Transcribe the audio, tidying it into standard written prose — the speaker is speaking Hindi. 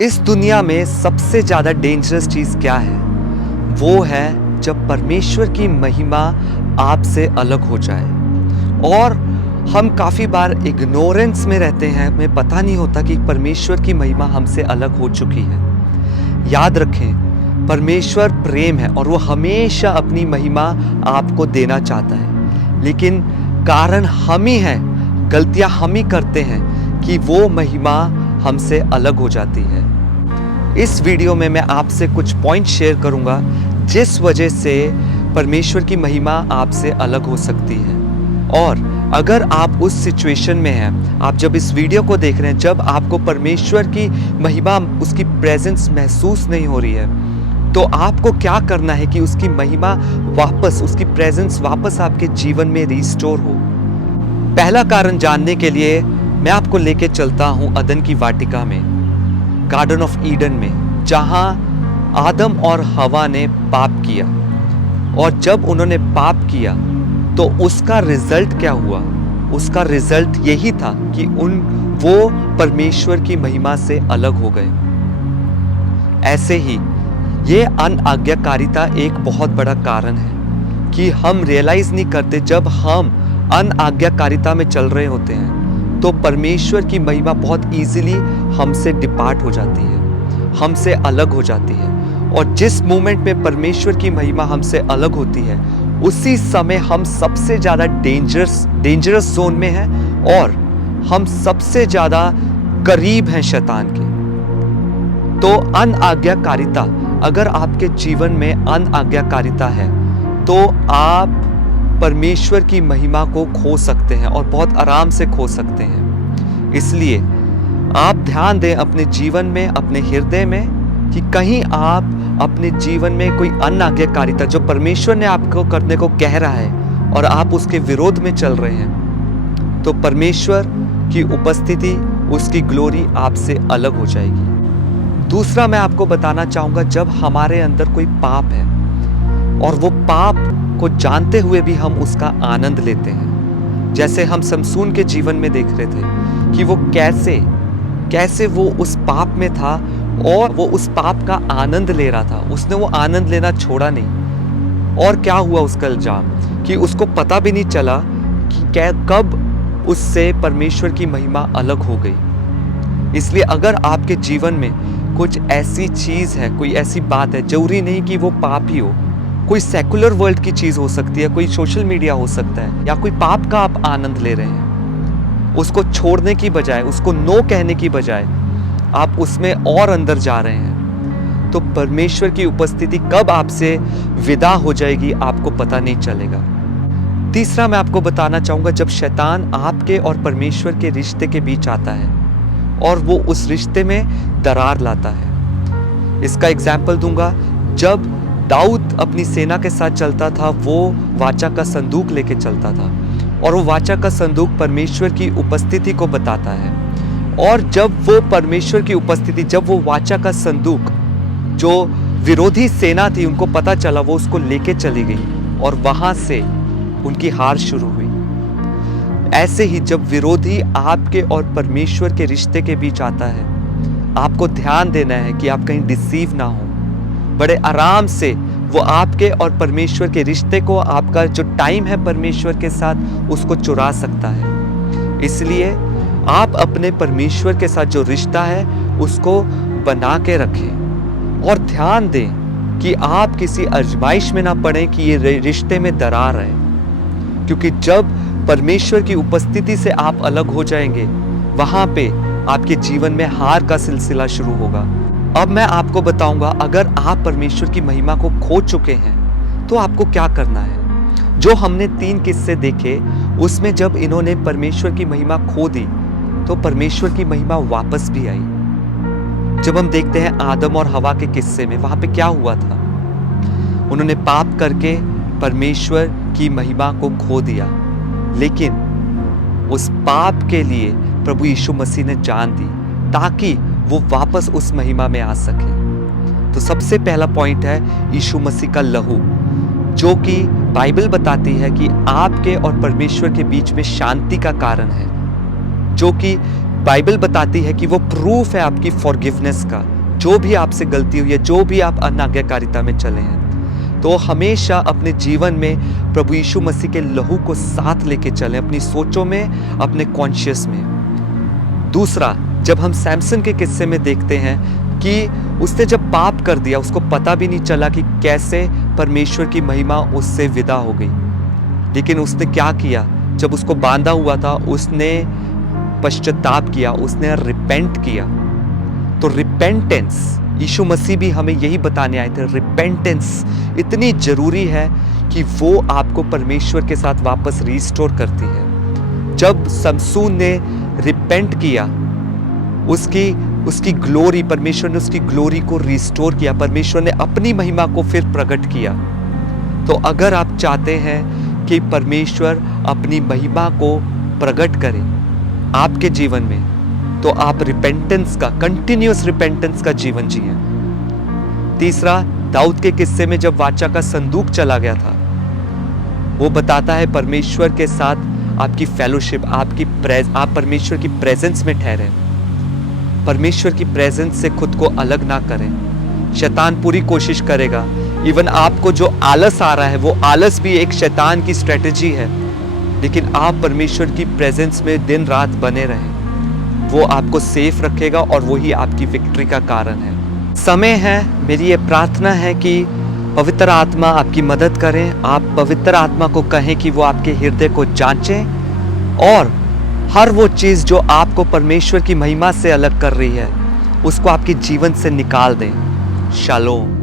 इस दुनिया में सबसे ज़्यादा डेंजरस चीज़ क्या है? वो है जब परमेश्वर की महिमा आपसे अलग हो जाए। और हम काफ़ी बार इग्नोरेंस में रहते हैं, हमें पता नहीं होता कि परमेश्वर की महिमा हमसे अलग हो चुकी है। याद रखें, परमेश्वर प्रेम है और वो हमेशा अपनी महिमा आपको देना चाहता है, लेकिन कारण हम ही हैं, गलतियां हम ही करते हैं कि वो महिमा हमसे अलग हो जाती है। इस वीडियो में मैं आपसे कुछ पॉइंट शेयर करूंगा जिस वजह से परमेश्वर की महिमा आपसे अलग हो सकती है। और अगर आप उस सिचुएशन में हैं, आप जब इस वीडियो को देख रहे हैं, जब आपको परमेश्वर की महिमा, उसकी प्रेजेंस महसूस नहीं हो रही है, तो आपको क्या करना है कि उसकी महिमा वापस, उसकी प्रेजेंस वापस आपके जीवन में रिस्टोर हो। पहला कारण जानने के लिए मैं आपको लेके चलता हूं अदन की वाटिका में, गार्डन ऑफ ईडन में, जहां आदम और हवा ने पाप किया। और जब उन्होंने पाप किया तो उसका रिजल्ट क्या हुआ? उसका रिजल्ट यही था कि वो परमेश्वर की महिमा से अलग हो गए। ऐसे ही ये अनआज्ञाकारिता एक बहुत बड़ा कारण है कि हम रियलाइज नहीं करते, जब हम अनआज्ञाकारिता में चल रहे होते हैं तो परमेश्वर की महिमा बहुत इजीली हमसे डिपार्ट हो जाती है, हमसे अलग हो जाती है। और जिस मोमेंट में परमेश्वर की महिमा हमसे अलग होती है, उसी समय हम सबसे ज़्यादा डेंजरस जोन में हैं और हम सबसे ज़्यादा करीब हैं शैतान के। तो अनआज्ञाकारिता, अगर आपके जीवन में अनआज्ञाकारिता है तो आप परमेश्वर की महिमा को खो सकते हैं और बहुत आराम से खो सकते हैं। इसलिए आप ध्यान दें अपने जीवन में, अपने हृदय में, कि कहीं आप अपने जीवन में कोई अनआज्ञाकारिता जो परमेश्वर ने आपको करने को कह रहा है और आप उसके विरोध में चल रहे हैं, तो परमेश्वर की उपस्थिति, उसकी ग्लोरी आपसे अलग हो जाएगी। दूसरा मैं आपको बताना चाहूँगा, जब हमारे अंदर कोई पाप है और वो पाप को जानते हुए भी हम उसका आनंद लेते हैं, जैसे हम समसून के जीवन में देख रहे थे कि वो कैसे वो उस पाप में था और वो उस पाप का आनंद ले रहा था, उसने वो आनंद लेना छोड़ा नहीं। और क्या हुआ उसका इल्जाम कि उसको पता भी नहीं चला कि कब उससे परमेश्वर की महिमा अलग हो गई। इसलिए अगर आपके जीवन में कुछ ऐसी चीज़ है, कोई ऐसी बात है, जरूरी नहीं कि वो पाप ही हो, कोई सेकुलर वर्ल्ड की चीज़ हो सकती है, कोई सोशल मीडिया हो सकता है, या कोई पाप का आप आनंद ले रहे हैं, उसको छोड़ने की बजाय, उसको नो कहने की बजाय आप उसमें और अंदर जा रहे हैं, तो परमेश्वर की उपस्थिति कब आपसे विदा हो जाएगी आपको पता नहीं चलेगा। तीसरा मैं आपको बताना चाहूँगा, जब शैतान आपके और परमेश्वर के रिश्ते के बीच आता है और वो उस रिश्ते में दरार लाता है। इसका एग्जाम्पल दूंगा, जब दाऊद अपनी सेना के साथ चलता था, वो वाचा का संदूक लेके चलता था और वो वाचा का संदूक परमेश्वर की उपस्थिति को बताता है। और जब वो परमेश्वर की उपस्थिति, जब वो वाचा का संदूक, जो विरोधी सेना थी, उनको पता चला, वो उसको लेके चली गई और वहां से उनकी हार शुरू हुई। ऐसे ही जब विरोधी आपके और परमेश्वर के रिश्ते के बीच आता है, आपको ध्यान देना है कि आप कहीं डिसीव ना हो। बड़े आराम से वो आपके और परमेश्वर के रिश्ते को, आपका जो टाइम है परमेश्वर के साथ, उसको चुरा सकता है। इसलिए आप अपने परमेश्वर के साथ जो रिश्ता है उसको बना के रखें और ध्यान दें कि आप किसी आजमाइश में ना पड़े कि ये रिश्ते में दरार है, क्योंकि जब परमेश्वर की उपस्थिति से आप अलग हो जाएंगे, वहां पे आपके जीवन में हार का सिलसिला शुरू होगा। अब मैं आपको बताऊंगा, अगर आप परमेश्वर की महिमा को खो चुके हैं तो आपको क्या करना है। जो हमने 3 किस्से देखे, उसमें जब इन्होंने परमेश्वर की महिमा खो दी तो परमेश्वर की महिमा वापस भी आई। जब हम देखते हैं आदम और हवा के किस्से में, वहां पे क्या हुआ था? उन्होंने पाप करके परमेश्वर की महिमा को खो दिया, लेकिन उस पाप के लिए प्रभु यीशु मसीह ने जान दी ताकि वो वापस उस महिमा में आ सके। तो सबसे पहला पॉइंट है यीशु मसीह का लहू, जो कि बाइबल बताती है कि आपके और परमेश्वर के बीच में शांति का कारण है, जो कि बाइबल बताती है कि वो प्रूफ है आपकी फॉरगिवनेस का। जो भी आपसे गलती हुई है, जो भी आप अनाज्ञाकारिता में चले हैं, तो हमेशा अपने जीवन में प्रभु यीशु मसीह के लहू को साथ लेके चलें, अपनी सोचों में, अपने कॉन्शियस में। दूसरा, जब हम सैमसन के किस्से में देखते हैं कि उसने जब पाप कर दिया, उसको पता भी नहीं चला कि कैसे परमेश्वर की महिमा उससे विदा हो गई। लेकिन उसने क्या किया? जब उसको बांधा हुआ था, उसने पश्चाताप किया, उसने रिपेंट किया। तो रिपेंटेंस, यीशु मसीह भी हमें यही बताने आए थे, रिपेंटेंस इतनी जरूरी है कि वो आपको परमेश्वर के साथ वापस रिस्टोर करती है। जब समसून ने रिपेंट किया, उसकी ग्लोरी, परमेश्वर ने उसकी ग्लोरी को रिस्टोर किया, परमेश्वर ने अपनी महिमा को फिर प्रकट किया। तो अगर आप चाहते हैं कि परमेश्वर अपनी महिमा को प्रकट करे आपके जीवन में, तो आप रिपेंटेंस का, कंटिन्यूअस रिपेंटेंस का जीवन जिए। तीसरा, दाऊद के किस्से में जब वाचा का संदूक चला गया था, वो बताता है परमेश्वर के साथ आपकी फेलोशिप, आप परमेश्वर की प्रेजेंस में ठहरे। परमेश्वर की प्रेजेंस से खुद को अलग ना करें। शैतान पूरी कोशिश करेगा, इवन आपको जो आलस आ रहा है, वो आलस भी एक शैतान की स्ट्रेटेजी है, लेकिन आप परमेश्वर की प्रेजेंस में दिन रात बने रहें, वो आपको सेफ रखेगा और वही आपकी विक्ट्री का कारण है। समय है, मेरी ये प्रार्थना है कि पवित्र आत्मा आपकी मदद करें। आप पवित्र आत्मा को कहें कि वो आपके हृदय को जांचें और हर वो चीज़ जो आपको परमेश्वर की महिमा से अलग कर रही है, उसको आपके जीवन से निकाल दें। शालोम।